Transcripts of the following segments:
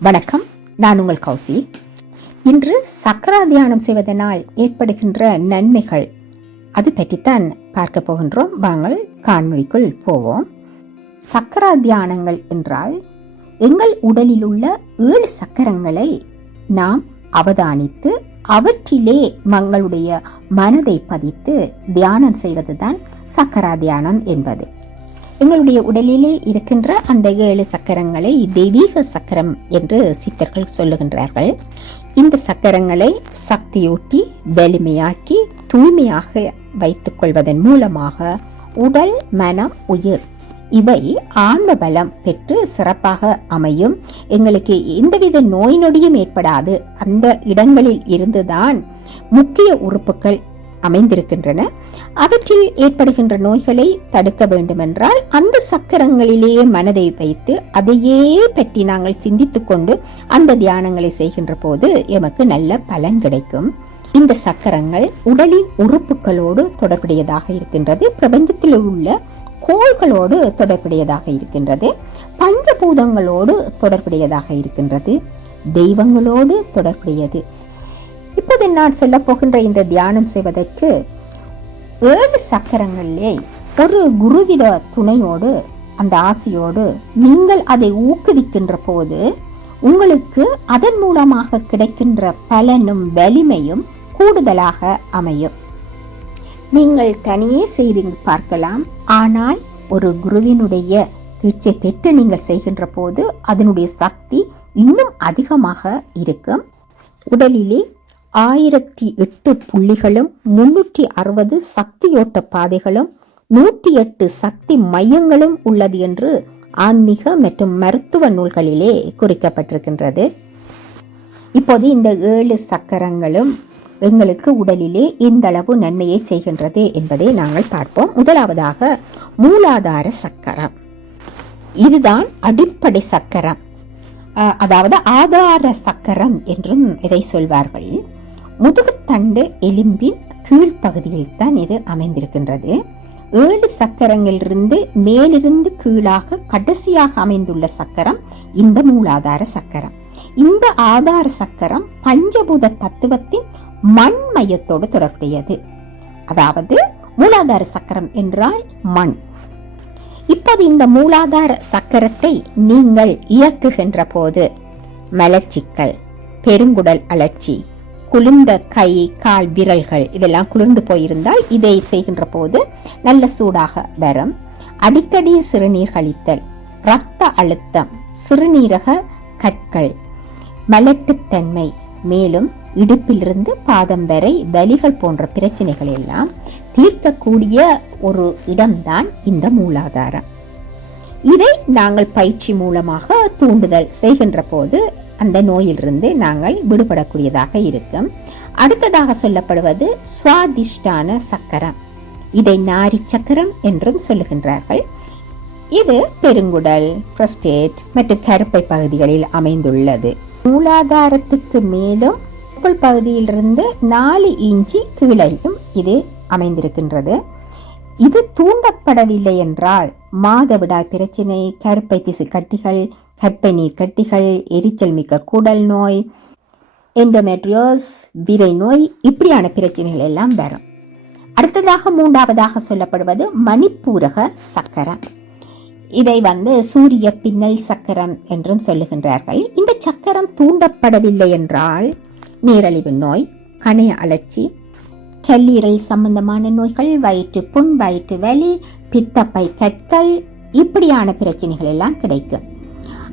வணக்கம் நான் உங்கள் கௌசி. இன்று சக்கரா தியானம் செய்வதனால் ஏற்படுகின்ற நன்மைகள் அது பற்றித்தான் பார்க்க போகின்றோம். வாங்கள் காணொலிக்குள் போவோம். சக்கரா தியானங்கள் என்றால் எங்கள் உடலில் உள்ள ஏழு சக்கரங்களை நாம் அவதானித்து அவற்றிலே மங்களுடைய மனதை பதித்து தியானம் செய்வதுதான் சக்கரா தியானம் என்பது. எங்களுடைய உடலிலே இருக்கின்ற அந்த ஏழு சக்கரங்களை தெய்வீக சக்கரம் என்று சித்தர்கள் சொல்லுகின்றார்கள். இந்த சக்கரங்களை சக்தியூட்டி வலிமையாக்கி தூய்மையாக வைத்துக் கொள்வதன் மூலமாக உடல் மனம் உயிர் இவை ஆன்ம பலம் பெற்று சிறப்பாக அமையும். எங்களுக்கு எந்தவித நோய் நொடியும் ஏற்படாது. அந்த இடங்களில் இருந்துதான் முக்கிய உறுப்புகள் அமைந்திருக்கின்றன. அவற்றில் ஏற்படுகின்ற நோய்களை தடுக்க வேண்டுமென்றால் அந்த சக்கரங்களிலேயே மனதை வைத்து அதையே பற்றி நாங்கள் சிந்தித்து கொண்டு அந்த தியானங்களை செய்கின்ற போது எமக்கு நல்ல பலன் கிடைக்கும். இந்த சக்கரங்கள் உடலின் உறுப்புகளோடு தொடர்புடையதாக இருக்கின்றது. பிரபஞ்சத்தில் உள்ள கோள்களோடு தொடர்புடையதாக இருக்கின்றது. பஞ்சபூதங்களோடு தொடர்புடையதாக இருக்கின்றது. தெய்வங்களோடு தொடர்புடையது. இப்போது நான் சொல்ல போகின்ற இந்த தியானம் செய்வதற்கு ஏழு சக்கரங்களிலே ஒரு குருவிட துணையோடு அந்த ஆசையோடு நீங்கள் அதை ஊக்குவிக்கின்ற போது உங்களுக்கு அதன் மூலமாக கிடைக்கின்ற பலனும் வலிமையும் கூடுதலாக அமையும். நீங்கள் தனியே செய்து பார்க்கலாம். ஆனால் ஒரு குருவினுடைய தீட்சை பெற்று நீங்கள் செய்கின்ற போது அதனுடைய சக்தி இன்னும் அதிகமாக இருக்கும். உடலிலே ஆயிரத்தி எட்டு புள்ளிகளும் முன்னூற்றி அறுபது சக்தியோட்ட பாதைகளும் நூற்றி எட்டு சக்தி மையங்களும் உள்ளது என்று ஆன்மீக மற்றும் மருத்துவ நூல்களிலே குறிக்கப்பட்டிருக்கின்றது. இப்போது இந்த ஏழு சக்கரங்களும் எங்களுக்கு உடலிலே எந்த அளவு நன்மையை செய்கின்றது என்பதை நாங்கள் பார்ப்போம். முதலாவதாக மூலாதார சக்கரம். இதுதான் அடிப்படை சக்கரம். அதாவது ஆதார சக்கரம் என்றும் இதை சொல்வார்கள். முதுகுத்தண்டு எலும்பின் கீழ்ப்பகுதியில் தான் இது அமைந்திருக்கின்றது. ஏழு சக்கரங்களிலிருந்து மேலிருந்து கீழாக கடைசியாக அமைந்துள்ள சக்கரம் இந்த மூலாதார சக்கரம். இந்த ஆதார சக்கரம் பஞ்சபூத தத்துவத்தின் மண் மையத்தோடு தொடர்புடையது. அதாவது மூலாதார சக்கரம் என்றால் மண். இப்போது இந்த மூலாதார சக்கரத்தை நீங்கள் இயக்குகின்ற போது மலச்சிக்கல் பெருங்குடல் அலட்சி குளிர்ந்த கை கால் விரல்கள் இதெல்லாம் குளிர்ந்து போயிருந்தால் இதை செய்கின்ற போது நல்ல சூடாக வரும். அடிக்கடி சிறுநீர் கழித்தல் இரத்த அழுத்தம் சிறுநீரக கற்கள் மலட்டுத்தன்மை மேலும் இடுப்பிலிருந்து பாதம் வரை வலிகள் போன்ற பிரச்சனைகள் எல்லாம் தீர்க்கக்கூடிய ஒரு இடம்தான் இந்த மூலாதாரம். இதை நாங்கள் பயிற்சி மூலமாக தூண்டுதல் செய்கின்ற போது அந்த நோயிலிருந்து நாங்கள் விடுபடக்கூடியதாக இருக்கும். அடுத்ததாக சொல்லப்படுவது சுவாதிஷ்டான சக்கரம். இதை நாரி சக்கரம் என்றும் சொல்லுகின்றார்கள். இது பெருங்குடல் ஃப்ரஸ்டேட் மற்றும் கருப்பை பகுதிகளில் அமைந்துள்ளது. மூலாதாரத்துக்கு மேலும் உள் பகுதியிலிருந்து நாலு இன்ச்சு கீழையும் இது அமைந்திருக்கின்றது. இது தூண்டப்படவில்லை என்றால் மாதவிடாய் பிரச்சனை கருப்பை திசு கட்டிகள் கற்பை நீர் கட்டிகள் எரிச்சல் மிக்க குடல் நோய் எண்டோமெட்ரியோஸ் விரை நோய் இப்படியான பிரச்சனைகள் எல்லாம் வரும். அடுத்ததாக மூன்றாவதாக சொல்லப்படுவது மணிப்பூரக சக்கரம். இதை வந்து சூரிய பின்னல் சக்கரம் என்றும் சொல்லுகின்றார்கள். இந்த சக்கரம் தூண்டப்படவில்லை என்றால் நீரழிவு நோய் கணைய அழற்சி கல்லீரல் சம்பந்தமான நோய்கள் வயிற்று புண் வயிற்று வலி பித்தப்பை கற்கள் இப்படியான பிரச்சனைகள் எல்லாம் கிடைக்கும்.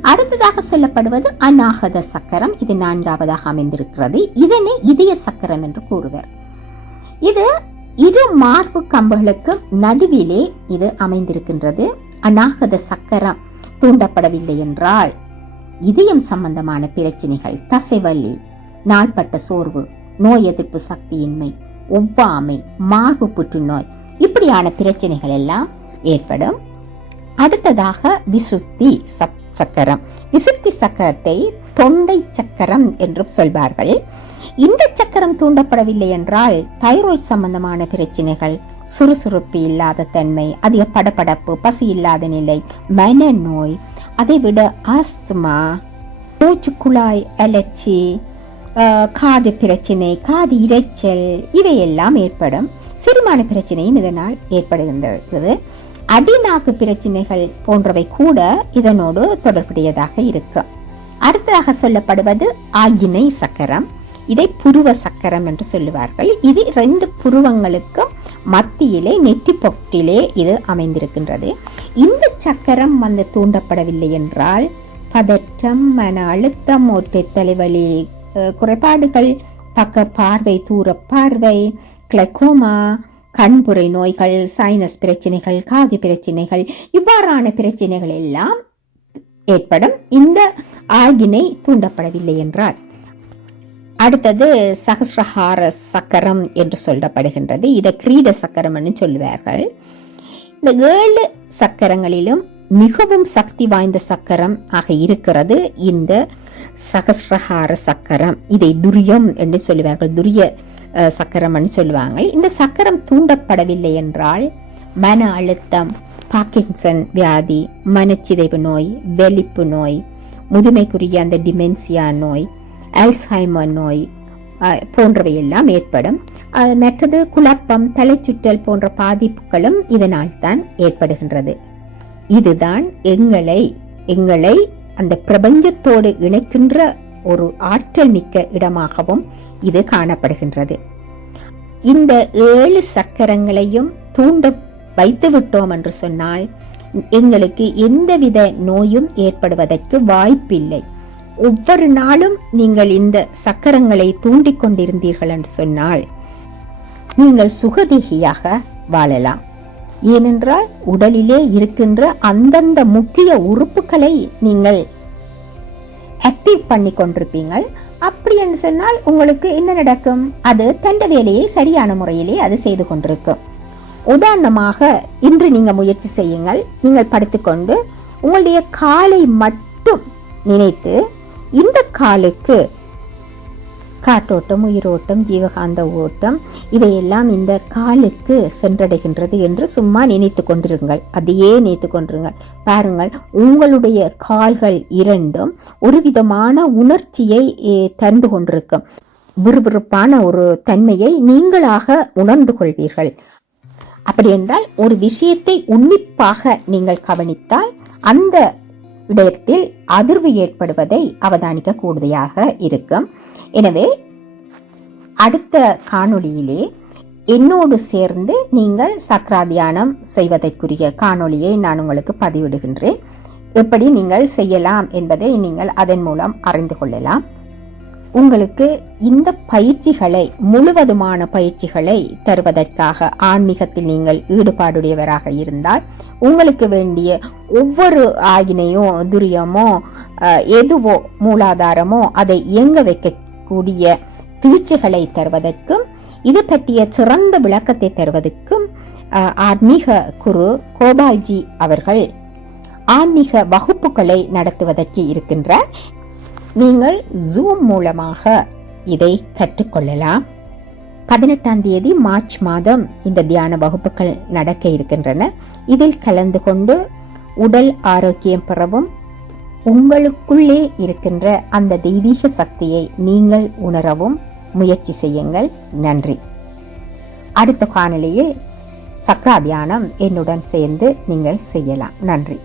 அடுத்ததாக சொல்லப்படுவது அநாகத சக்கரம். இது நான்காவதாக அமைந்திருக்கிறது. இதனை இதய சக்கரம் என்று கூறுவர். இது இரு மார்பு கம்புகளுக்கு நடுவிலே இது அமைந்திருக்கின்றது. அநாகத சக்கரம் தூண்டப்படவில்லை என்றால் இதயம் சம்பந்தமான பிரச்சனைகள் தசைவலி நாள்பட்ட சோர்வு நோய் எதிர்ப்பு சக்தியின்மை ஒவ்வாமை மார்பு புற்றுநோய் இப்படியான பிரச்சனைகள் எல்லாம் ஏற்படும். அடுத்ததாக விசுத்தி சக்- சக்கரம். விசுத்தி சக்கரத்தை தொண்டை சக்கரம் என்றும் சொல்வார்கள். இந்த சக்கரம் தூண்டப்படவில்லை என்றால் தைராய்டு சம்பந்தமான பிரச்சனைகள் சுறுசுறுப்பு இல்லாத தன்மை அதிக படபடப்பு பசி இல்லாத நிலை மனநோய் அதைவிட ஆஸ்துமா மூச்சுக்குழாய் அலர்ச்சி காது பிரச்சனை காது இரைச்சல் இவையெல்லாம் ஏற்படும். செரிமான பிரச்சனையும் இதனால் ஏற்படுகின்றது. அடிநாக்கு பிரச்சனைகள் போன்றவை கூட இதனோடு தொடர்புடையதாக இருக்கும் அடுத்ததாக சொல்லப்படுவது ஆகினை சக்கரம். இதை புருவ சக்கரம் என்று சொல்லுவார்கள். இது ரெண்டு புருவங்களுக்கும் மத்தியிலே நெற்றி பொட்டிலே இது அமைந்திருக்கின்றது. இந்த சக்கரம் வந்து தூண்டப்படவில்லை என்றால் பதற்றம் மன அழுத்தம் ஒற்றை தலைவலி குறைபாடுகள் பக்க பார்வை தூர பார்வை கிளக்கோமா கண்புரை நோய்கள் சைனஸ் பிரச்சனைகள் காது பிரச்சனைகள் இவ்வாறான பிரச்சனைகள் எல்லாம் ஏற்படும். இந்த ஆகினை தூண்டப்படவில்லை என்றார். அடுத்தது சகசிரஹார சக்கரம் என்று சொல்லப்படுகின்றது. இதை கிரீட சக்கரம் என்று சொல்லுவார்கள். இந்த ஏழு சக்கரங்களிலும் மிகவும் சக்தி வாய்ந்த சக்கரம் ஆக இருக்கிறது. இந்த சகசிரஹார சக்கரம். இதை துரியம் என்று சொல்லுவார்கள். துரிய சக்கரம் என்று சொல்லுவாங்க இந்த சக்கரம் தூண்டப்படவில்லை என்றால் மன அழுத்தம் பாக்கிசன் வியாதி மனச்சிதைவு நோய் வெளிப்பு நோய் முதுமைக்குரிய அந்த டிமென்சியா நோய் அல்சைமர் நோய் போன்றவை போன்றவையெல்லாம் ஏற்படும். மற்றது குழப்பம் தலைச்சுற்றல் போன்ற பாதிப்புகளும் இதனால் தான் ஏற்படுகின்றது. இதுதான் எங்களை எங்களை அந்த பிரபஞ்சத்தோடு இணைக்கின்ற ஒரு ஆற்றல் மிக்க இடமாகவும் இது காணப்படுகின்றது. இந்த ஏழு சக்கரங்களையும் தூண்ட வைத்து விட்டோம் என்று சொன்னால் எங்களுக்கு எந்தவித நோயும் ஏற்படுவதற்கு வாய்ப்பில்லை. ஒவ்வொரு நாளும் நீங்கள் இந்த சக்கரங்களை தூண்டிக் கொண்டிருந்தீர்கள் என்று சொன்னால் நீங்கள் சுகதேகியாக வாழலாம். ஏனென்றால் உடலிலே இருக்கின்ற அந்தந்த முக்கிய உறுப்புகளை நீங்கள் ஆக்டிவ் பண்ணி கொண்டிருப்பீங்கள். அப்படி என்று சொன்னால் உங்களுக்கு என்ன நடக்கும்? அது தண்ட வேலையை சரியான முறையிலே அது செய்து கொண்டிருக்கும். உதாரணமாக இன்று நீங்கள் முயற்சி செய்யுங்கள். நீங்கள் படுத்துக்கொண்டு உங்களுடைய காலை மட்டும் நினைத்து இந்த காலுக்கு காற்றோட்டம் உயிரோட்டம் ஜீவகாந்த ஓட்டம் இவையெல்லாம் இந்த காலுக்கு சென்றடைகின்றது என்று சும்மா நினைத்து கொண்டிருங்கள். அதையே நினைத்து கொண்டிருங்கள். பாருங்கள் உங்களுடைய கால்கள் இரண்டும் ஒரு விதமான உணர்ச்சியை தந்து கொண்டிருக்கும். விறுவிறுப்பான ஒரு தன்மையை நீங்களாக உணர்ந்து கொள்வீர்கள். அப்படி என்றால் ஒரு விஷயத்தை உன்னிப்பாக நீங்கள் கவனித்தால் அந்த இடத்தில் அதிர்வு ஏற்படுவதை அவதானிக்க கூடுதையாக இருக்கும். எனவே அடுத்த காணொளியிலே என்னோடு சேர்ந்து நீங்கள் சக்கராதியானம் செய்வதற்குரிய காணொளியை நான் உங்களுக்கு பதிவிடுகின்றேன். எப்படி நீங்கள் செய்யலாம் என்பதை நீங்கள் அதன் மூலம் அறிந்து கொள்ளலாம். உங்களுக்கு இந்த பயிற்சிகளை முழுவதுமான பயிற்சிகளை தருவதற்காக ஆன்மீகத்தில் நீங்கள் ஈடுபாடுடையவராக இருந்தால் உங்களுக்கு வேண்டிய ஒவ்வொரு ஆகினையோ துரியமோ எதுவோ மூலாதாரமோ அதை இயங்க கூடிய தீட்சிகளை தருவதற்கும் இது பற்றிய சிறந்த விளக்கத்தை தருவதற்கும் ஆன்மீக குரு கோபால்ஜி அவர்கள் ஆன்மீக வகுப்புகளை நடத்துவதற்கு இருக்கின்றார். நீங்கள் ஜூம் மூலமாக இதை கற்றுக்கொள்ளலாம். பதினெட்டாம் தேதி மார்ச் மாதம் இந்த தியான வகுப்புகள் நடக்க இருக்கின்றன. இதில் கலந்து கொண்டு உடல் ஆரோக்கியம் பெறவும் உங்களுக்குள்ளே இருக்கின்ற அந்த தெய்வீக சக்தியை நீங்கள் உணரவும் முயற்சி செய்யுங்கள். நன்றி. அடுத்த காணொலியில் சக்ரா தியானம் என்னுடன் சேர்ந்து நீங்கள் செய்யலாம். நன்றி.